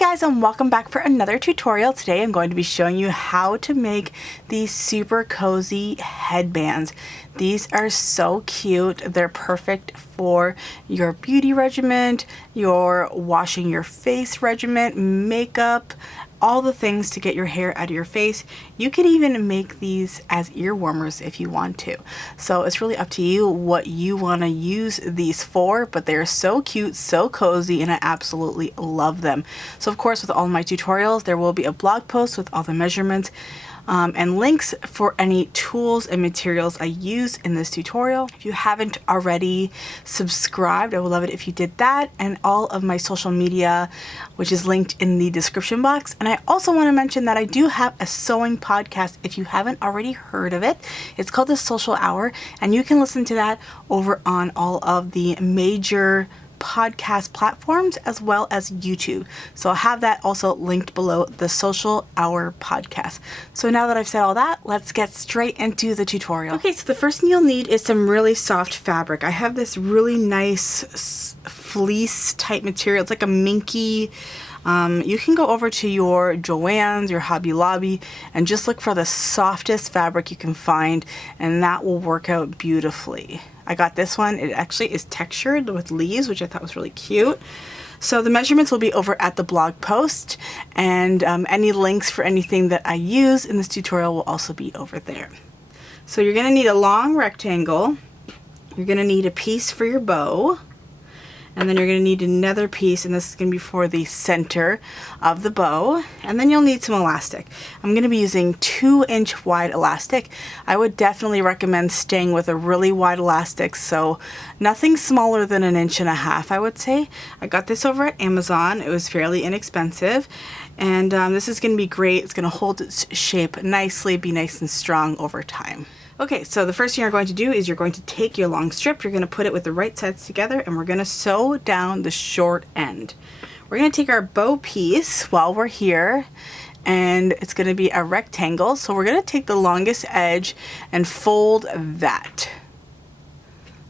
guys, and welcome back for another tutorial. Today I'm going to be showing you how to make these super cozy headbands. These are so cute. They're perfect for your beauty regimen, your washing your face regimen, makeup, all the things to get your hair out of your face. You can even make these as ear warmers if you want to. So it's really up to you what you want to use these for, but they're so cute, so cozy, and I absolutely love them. So of course, with all my tutorials, there will be a blog post with all the measurements and links for any tools and materials I use in this tutorial. If you haven't already subscribed, I would love it if you did that, and all of my social media, which is linked in the description box. And I also want to mention that I do have a sewing podcast if you haven't already heard of it. It's called the Sewcial Hour, and you can listen to that over on all of the major podcast platforms as well as YouTube. So I'll have that also linked below, the Sewcial Hour podcast. So now that I've said all that, let's get straight into the tutorial. Okay, so the first thing you'll need is some really soft fabric. I have this really nice fleece type material. It's like a minky. You can go over to your Joann's, your Hobby Lobby, and just look for the softest fabric you can find, and that will work out beautifully. I got this one. It actually is textured with leaves, which I thought was really cute. So the measurements will be over at the blog post, and any links for anything that I use in this tutorial will also be over there. So you're going to need a long rectangle. You're going to need a piece for your bow. And then you're going to need another piece, and this is going to be for the center of the bow. And then you'll need some elastic. I'm going to be using 2-inch wide elastic. I would definitely recommend staying with a really wide elastic, so nothing smaller than 1.5 inches, I would say. I got this over at Amazon. It was fairly inexpensive. And this is going to be great. It's going to hold its shape nicely, be nice and strong over time. Okay, so the first thing you're going to do is you're going to take your long strip, you're going to put it with the right sides together, and we're going to sew down the short end. We're going to take our bow piece while we're here, and it's going to be a rectangle, so we're going to take the longest edge and fold that.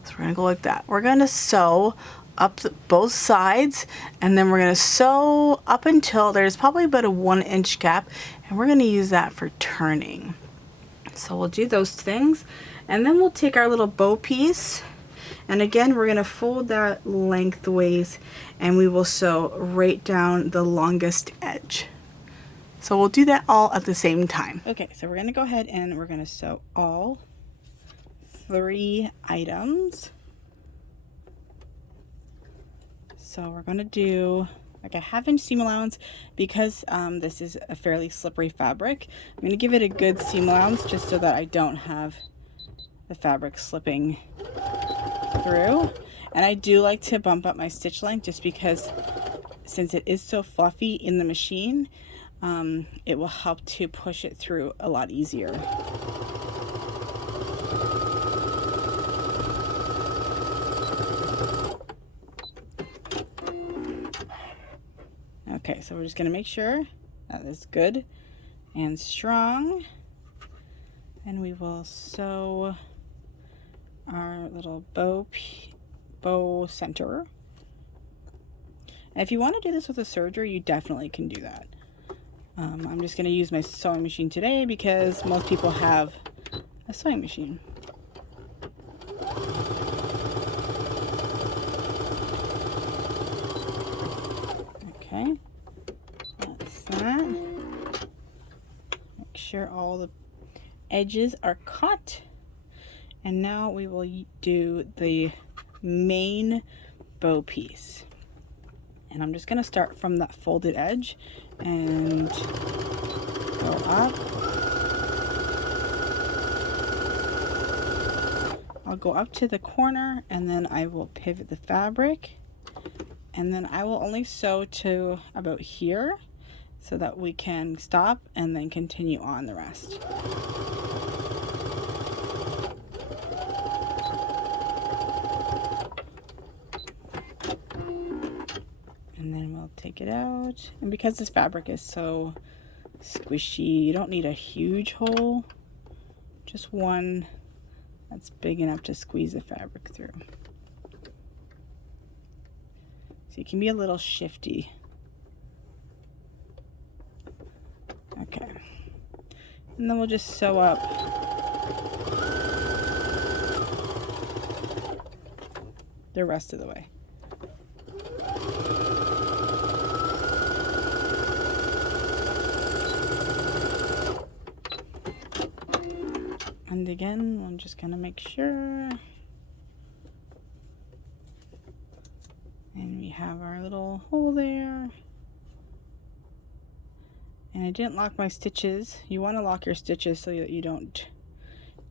So we're going to go like that. We're going to sew up both sides, and then we're going to sew up until there's probably about a 1-inch gap, and we're going to use that for turning. So we'll do those things, and then we'll take our little bow piece, and again we're going to fold that lengthways, and we will sew right down the longest edge. So we'll do that all at the same time. Okay, so we're going to go ahead and we're going to sew all 3 items. So we're going to do like a 1/2-inch seam allowance because this is a fairly slippery fabric. I'm going to give it a good seam allowance just so that I don't have the fabric slipping through. And I do like to bump up my stitch length just because since it is so fluffy in the machine, it will help to push it through a lot easier. Okay, so we're just going to make sure that is good and strong, and we will sew our little bow center. And if you want to do this with a serger, you definitely can do that. I'm just going to use my sewing machine today because most people have a sewing machine. Okay. That. Make sure all the edges are cut, and now we will do the main bow piece, and I'm just going to start from that folded edge and go up. I'll go up to the corner, and then I will pivot the fabric, and then I will only sew to about here so that we can stop and then continue on the rest. And then we'll take it out. And because this fabric is so squishy, you don't need a huge hole, just one that's big enough to squeeze the fabric through. So you can be a little shifty. And then we'll just sew up the rest of the way. And again, I'm just gonna make sure. And we have our little hole there. And I didn't lock my stitches. You want to lock your stitches so that you don't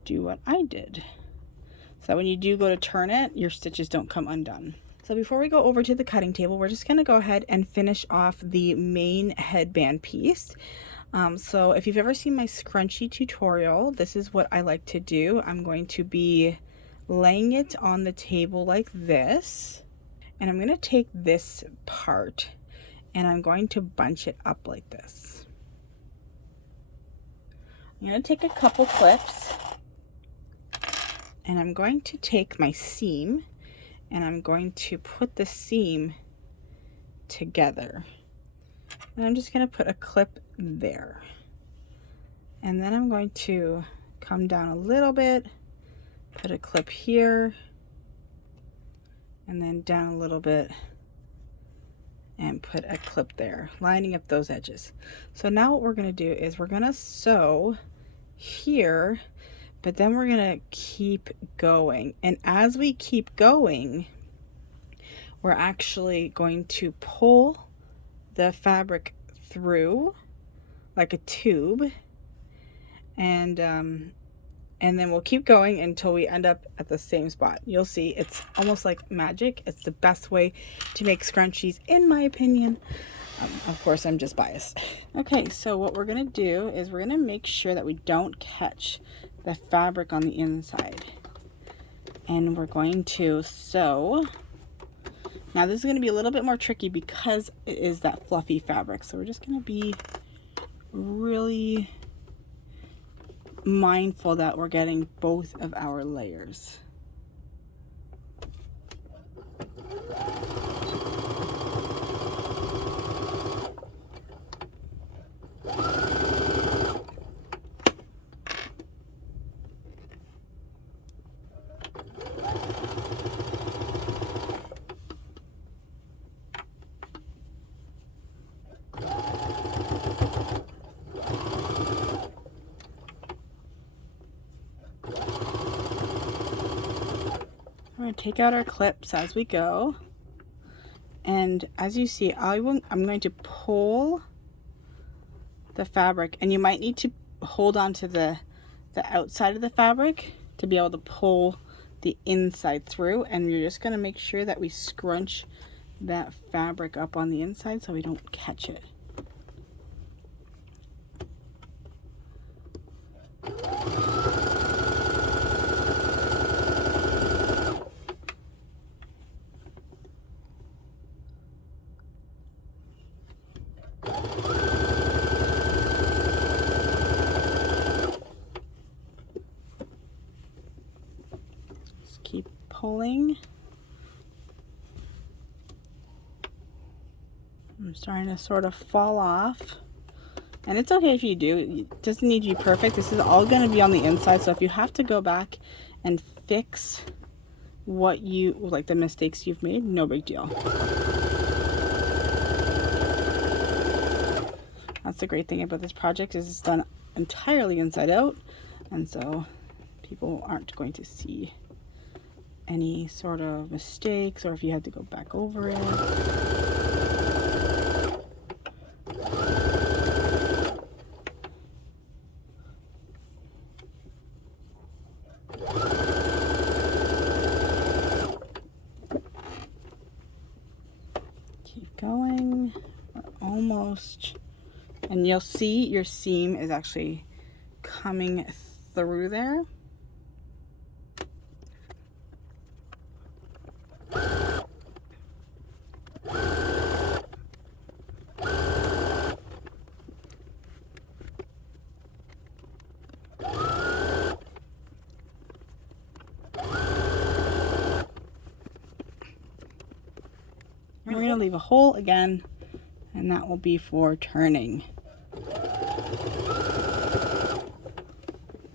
do what I did. So that when you do go to turn it, your stitches don't come undone. So before we go over to the cutting table, we're just going to go ahead and finish off the main headband piece. So if you've ever seen my scrunchie tutorial, this is what I like to do. I'm going to be laying it on the table like this. And I'm going to take this part and I'm going to bunch it up like this. I'm going to take a couple clips and I'm going to take my seam and I'm going to put the seam together. And I'm just going to put a clip there. And then I'm going to come down a little bit, put a clip here, and then down a little bit and put a clip there, lining up those edges. So now what we're going to do is we're going to sew here, but then we're going to keep going. And as we keep going, we're actually going to pull the fabric through like a tube, and then we'll keep going until we end up at the same spot. You'll see it's almost like magic. It's the best way to make scrunchies, in my opinion. Of course, I'm just biased. Okay, so what we're gonna do is we're gonna make sure that we don't catch the fabric on the inside. And we're going to sew. Now this is gonna be a little bit more tricky because it is that fluffy fabric. So we're just gonna be really mindful that we're getting both of our layers. We're going to take out our clips as we go, and as you see, I'm going to pull the fabric, and you might need to hold on to the outside of the fabric to be able to pull the inside through, and you're just going to make sure that we scrunch that fabric up on the inside so we don't catch it. Keep pulling. I'm starting to sort of fall off. And it's okay if you do. It doesn't need to be perfect. This is all going to be on the inside. So if you have to go back and fix what you, like the mistakes you've made, no big deal. That's the great thing about this project, is it's done entirely inside out. And so people aren't going to see any sort of mistakes, or if you had to go back over it. Keep going. We're almost, and you'll see your seam is actually coming through there. We're going to leave a hole again, and that will be for turning.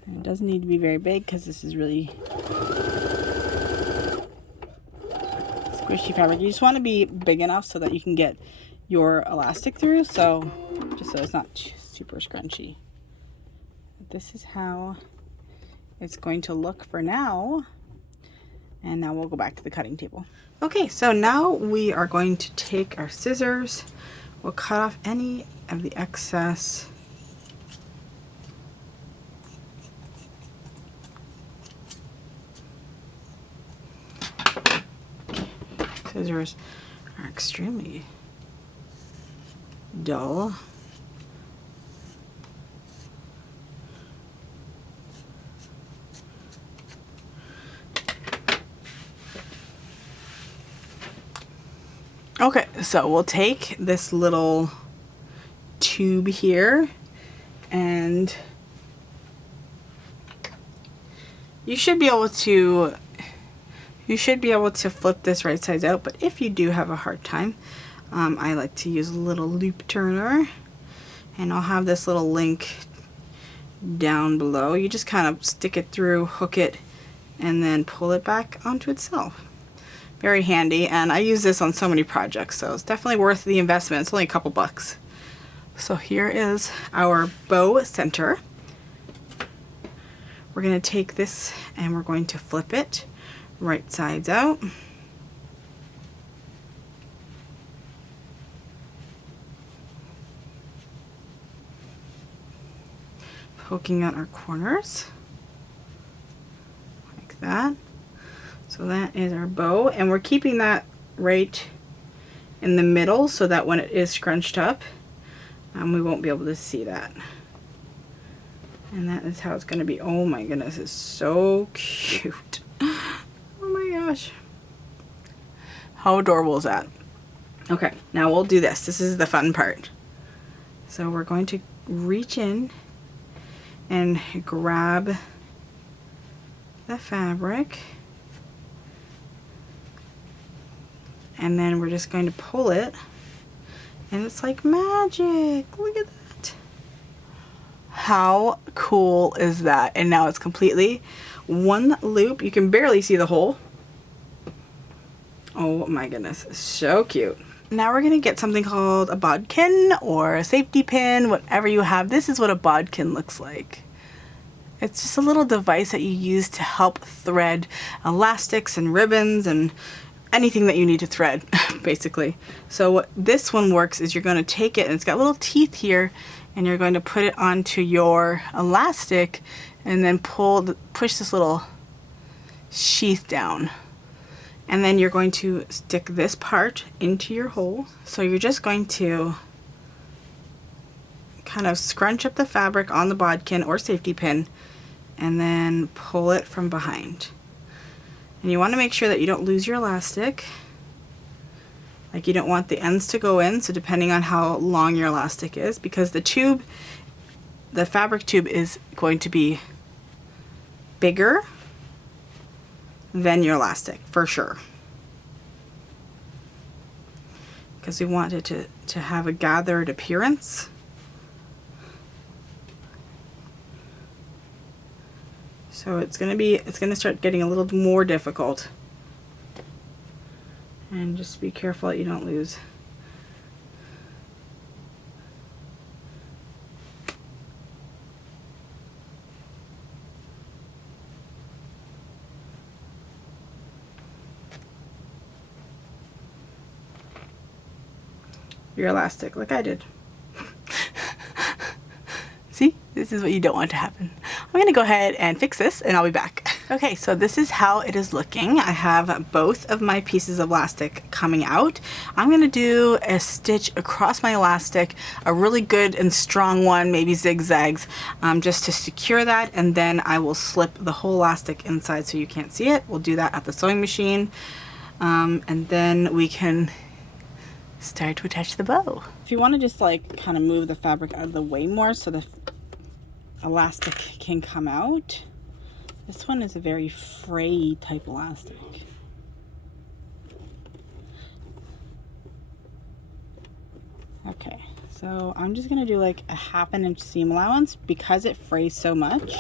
And it doesn't need to be very big because this is really squishy fabric. You just want to be big enough so that you can get your elastic through, so just so it's not super scrunchy. This is how it's going to look for now. And now we'll go back to the cutting table. Okay, so now we are going to take our scissors. We'll cut off any of the excess. Scissors are extremely dull. Okay, so we'll take this little tube here, and you should be able to flip this right sides out, but if you do have a hard time, I like to use a little loop turner, and I'll have this little link down below. You just kind of stick it through, hook it, and then pull it back onto itself. Very handy, and I use this on so many projects, so it's definitely worth the investment. It's only a couple bucks. So here is our bow center. We're going to take this and we're going to flip it right sides out. Poking out our corners like that. So that is our bow, and we're keeping that right in the middle so that when it is scrunched up, we won't be able to see that. And that is how it's going to be. Oh my goodness, it's so cute. Oh my gosh. How adorable is that? Okay, now we'll do this. This is the fun part. So we're going to reach in and grab the fabric. And then we're just going to pull it, and it's like magic. Look at that. How cool is that? And now it's completely one loop. You can barely see the hole. Oh my goodness, so cute. Now we're gonna get something called a bodkin or a safety pin, whatever you have. This is what a bodkin looks like. It's just a little device that you use to help thread elastics and ribbons and anything that you need to thread, basically. So what this one works is you're going to take it, and it's got little teeth here, and you're going to put it onto your elastic and then push this little sheath down. And then you're going to stick this part into your hole. So you're just going to kind of scrunch up the fabric on the bodkin or safety pin and then pull it from behind. And you want to make sure that you don't lose your elastic. Like, you don't want the ends to go in, so depending on how long your elastic is, because the fabric tube is going to be bigger than your elastic, for sure. Because we want it to have a gathered appearance. So it's gonna start getting a little more difficult. And just be careful that you don't lose. Your elastic, like I did. See, this is what you don't want to happen. I'm gonna go ahead and fix this and I'll be back. Okay, so this is how it is looking. I have both of my pieces of elastic coming out. I'm gonna do a stitch across my elastic, a really good and strong one, maybe zigzags, just to secure that, and then I will slip the whole elastic inside so you can't see it. We'll do that at the sewing machine, and then we can start to attach the bow. If you want to just like kind of move the fabric out of the way more so the elastic can come out. This one is a very fray type elastic. Okay, so I'm just gonna do like a 1/2 inch seam allowance because it frays so much.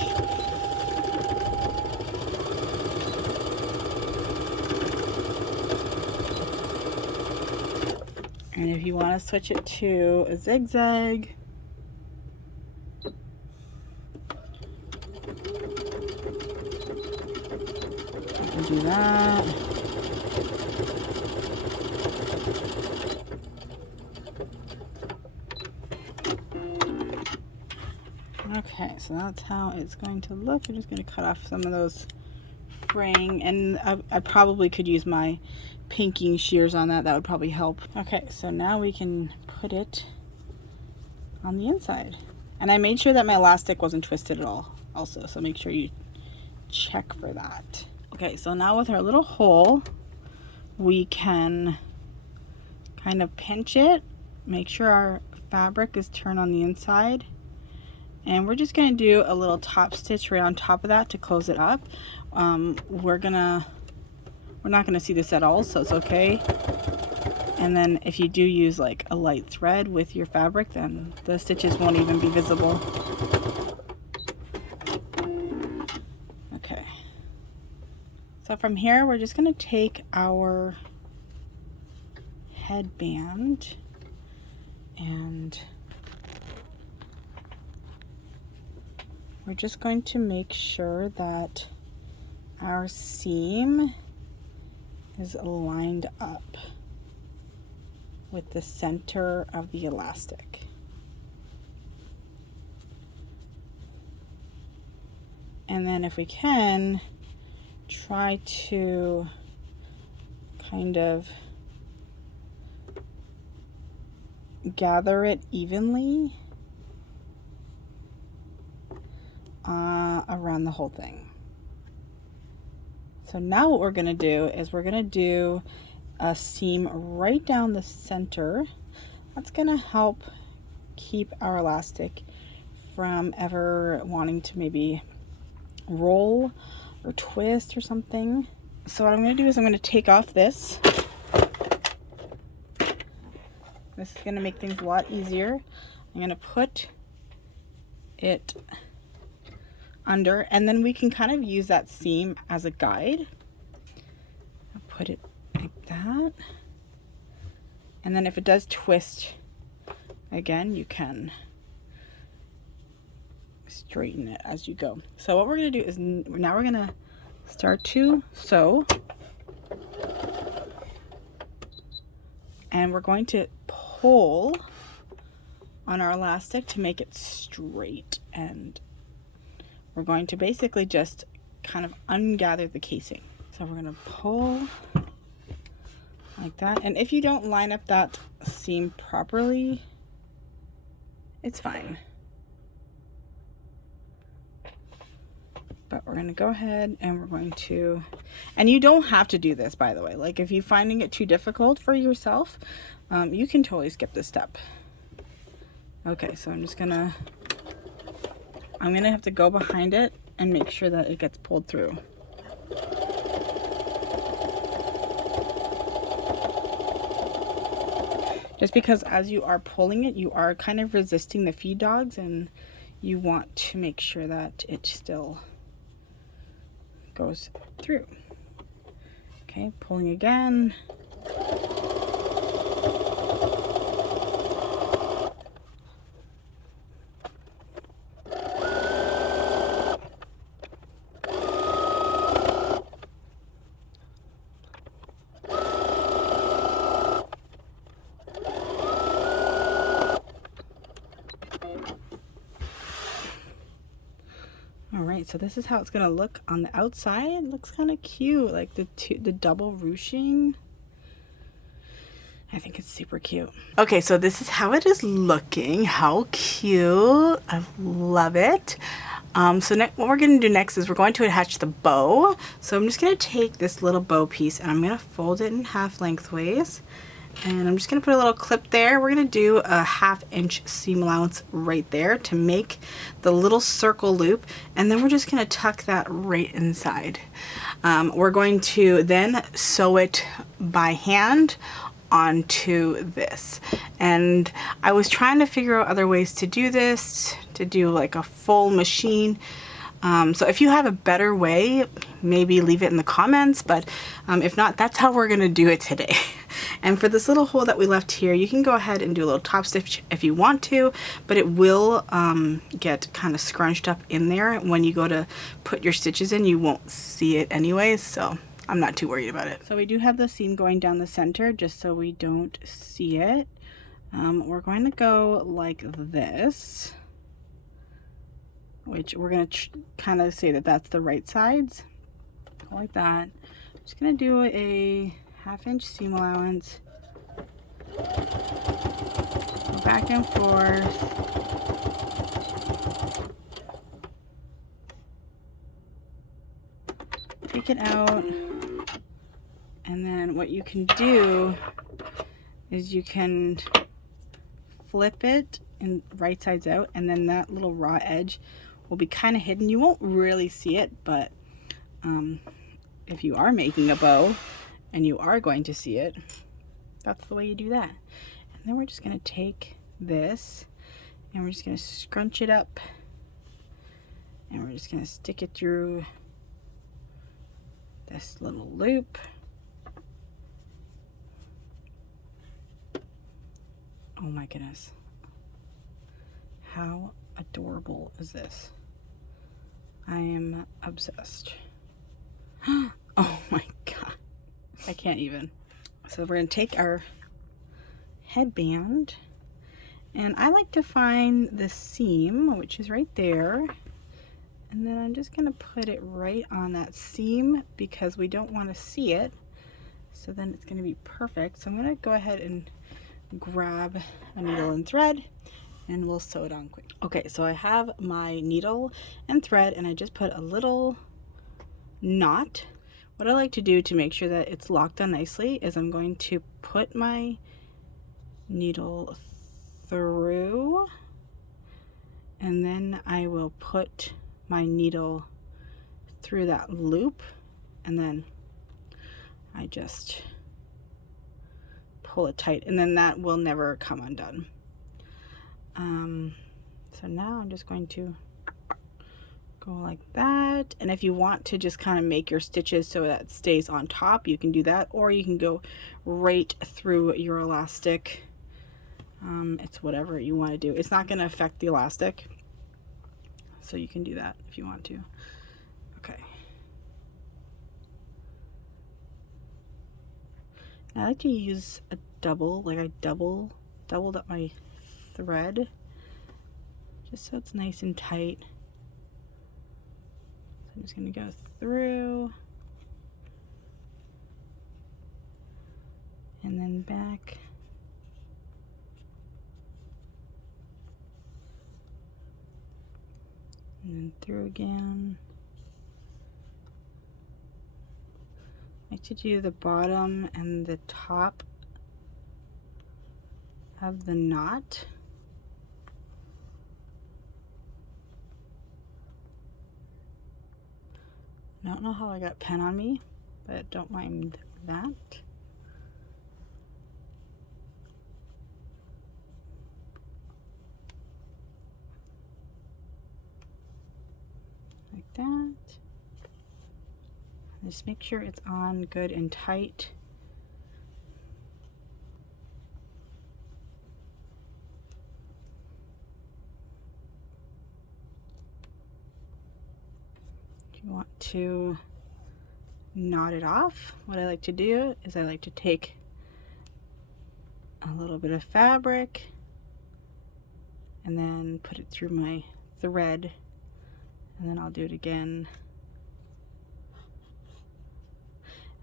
And if you want to switch it to a zigzag, you can do that. Okay, so that's how it's going to look. I'm just going to cut off some of those fraying, and I probably could use my pinking shears on that. That would probably help. Okay, so now we can put it on the inside. And I made sure that my elastic wasn't twisted at all also, so make sure you check for that. Okay, so now with our little hole, we can kind of pinch it, make sure our fabric is turned on the inside. And we're just going to do a little top stitch right on top of that to close it up. We're not going to see this at all, so it's okay. And then if you do use like a light thread with your fabric, then the stitches won't even be visible. Okay. So from here, we're just going to take our headband and we're just going to make sure that our seam is lined up with the center of the elastic. And then if we can, try to kind of gather it evenly around the whole thing. So now what we're going to do is we're going to do a seam right down the center. That's going to help keep our elastic from ever wanting to maybe roll or twist or something. So what I'm going to do is I'm going to take off this. This is going to make things a lot easier. I'm going to put it under, and then we can kind of use that seam as a guide. I'll put it like that. And then if it does twist again, you can straighten it as you go. So what we're going to do is now we're going to start to sew. And we're going to pull on our elastic to make it straight, and we're going to basically just kind of ungather the casing. So we're going to pull like that. And if you don't line up that seam properly, it's fine. But we're going to go ahead and we're going to, and you don't have to do this, by the way. Like if you're finding it too difficult for yourself, you can totally skip this step. Okay, so I'm going to have to go behind it and make sure that it gets pulled through. Just because as you are pulling it, you are kind of resisting the feed dogs, and you want to make sure that it still goes through. Okay, pulling again. Alright, so this is how it's going to look on the outside. It looks kind of cute, like the double ruching. I think it's super cute. Okay, so this is how it is looking. How cute. I love it. So what we're going to do next is we're going to attach the bow. So I'm just going to take this little bow piece and I'm going to fold it in half lengthways. And I'm just going to put a little clip there. We're going to do a 1/2 inch seam allowance right there to make the little circle loop. And then we're just going to tuck that right inside. We're going to then sew it by hand onto this. And I was trying to figure out other ways to do this, to do like a full machine. So if you have a better way, maybe leave it in the comments, but if not, that's how we're gonna do it today. And for this little hole that we left here, you can go ahead and do a little top stitch if you want to, but it will get kind of scrunched up in there. When you go to put your stitches in, you won't see it anyways, so I'm not too worried about it. So we do have the seam going down the center just so we don't see it. We're going to go like this, which we're going to kind of say that that's the right sides. Go like that. I'm just going to do a 1/2 inch seam allowance. Go back and forth. Take it out. And then what you can do is you can flip it and right sides out, and then that little raw edge will be kind of hidden. You won't really see it, but if you are making a bow and you are going to see it, that's the way you do that. And then we're just going to take this and we're just going to scrunch it up, and we're just going to stick it through this little loop. Oh my goodness. How adorable is this? I am obsessed. Oh my god. I can't even. So we're going to take our headband, and I like to find the seam, which is right there, and then I'm just going to put it right on that seam because we don't want to see it. So then it's going to be perfect. So I'm going to go ahead and grab a needle and thread, and we'll sew it on quick. Okay, so I have my needle and thread, and I just put a little knot. What I like to do to make sure that it's locked on nicely is I'm going to put my needle through, and then I will put my needle through that loop, and then I just pull it tight, and then that will never come undone. So now I'm just going to go like that, and if you want to just kind of make your stitches so that it stays on top, you can do that, or you can go right through your elastic. It's whatever you want to do. It's not going to affect the elastic, so you can do that if you want to. Okay. I like to use a double, like I doubled up my thread just so it's nice and tight. So I'm just going to go through and then back. And then through again. I like to do the bottom and the top of the knot. I don't know how I got pen on me, but don't mind that. Like that. Just make sure it's on good and tight. If you want to knot it off, what I like to do is I like to take a little bit of fabric and then put it through my thread, and then I'll do it again.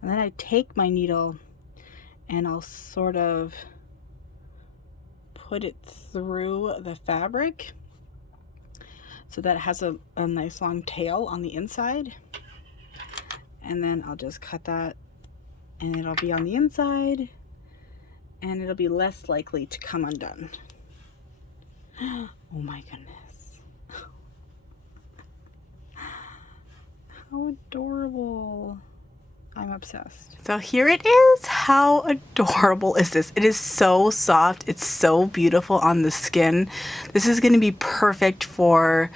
And then I take my needle and I'll sort of put it through the fabric so that it has a nice long tail on the inside. And then I'll just cut that, and it'll be on the inside, and it'll be less likely to come undone. Oh my goodness. How adorable. I'm obsessed. So here it is. How adorable is this? It is so soft. It's so beautiful on the skin. This is going to be perfect for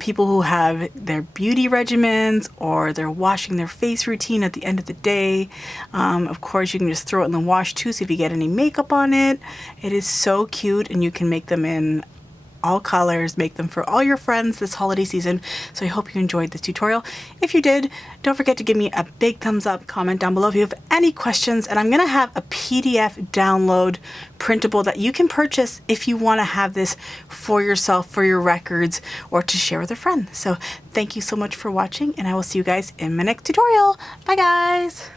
People who have their beauty regimens or they're washing their face routine at the end of the day. Of course, you can just throw it in the wash too, so if you get any makeup on it. It is so cute, and you can make them in all colors, make them for all your friends this holiday season. So I hope you enjoyed this tutorial. If you did, don't forget to give me a big thumbs up, comment down below if you have any questions, and I'm gonna have a PDF download printable that you can purchase if you wanna have this for yourself, for your records, or to share with a friend. So thank you so much for watching, and I will see you guys in my next tutorial. Bye guys.